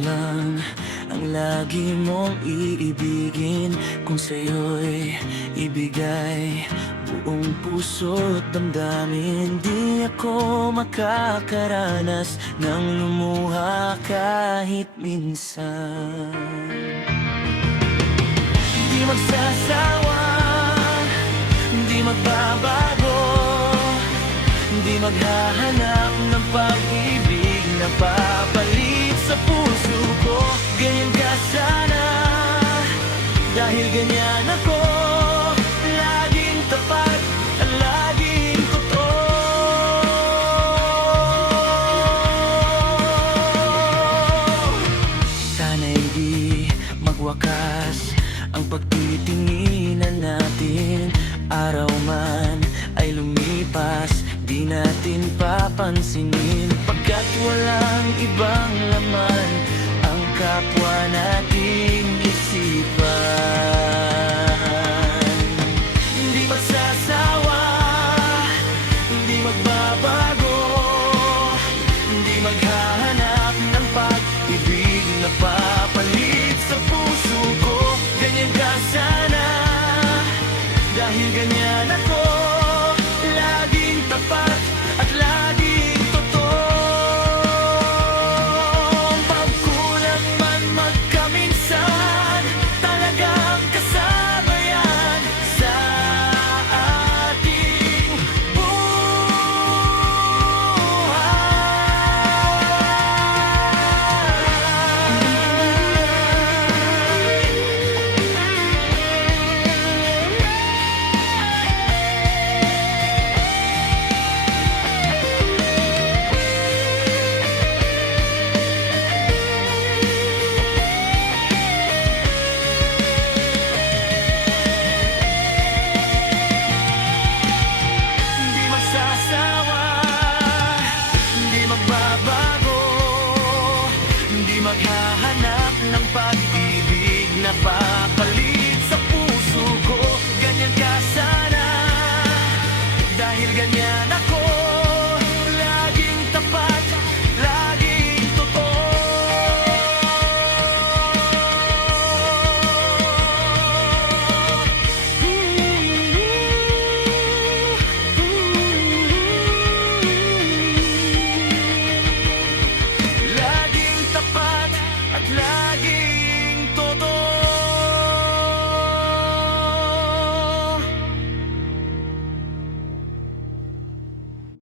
lang ang lagi mong iibigin. Kung sa'yo'y ibigay buong puso't damdamin, di ako makakaranas ng lumuha kahit minsan. Di magsasawa, di magbabago, di maghahanap ng pag-ibig na papalit sa puso ko. Ganyan ka sana, dahil ganyan ako, laging tapat at laging totoo. Sana'y di magwakas ang pagtitinginan natin. Araw man ay lumipas, di natin papansinin, pagkat walang ibang laman ang kapwa nating isipan. Hindi magsasawa, hindi magbabago, hindi maghahanap ng pag-ibig na papalit sa puso ko. Ganyan ka sana, dahil ganyan ako.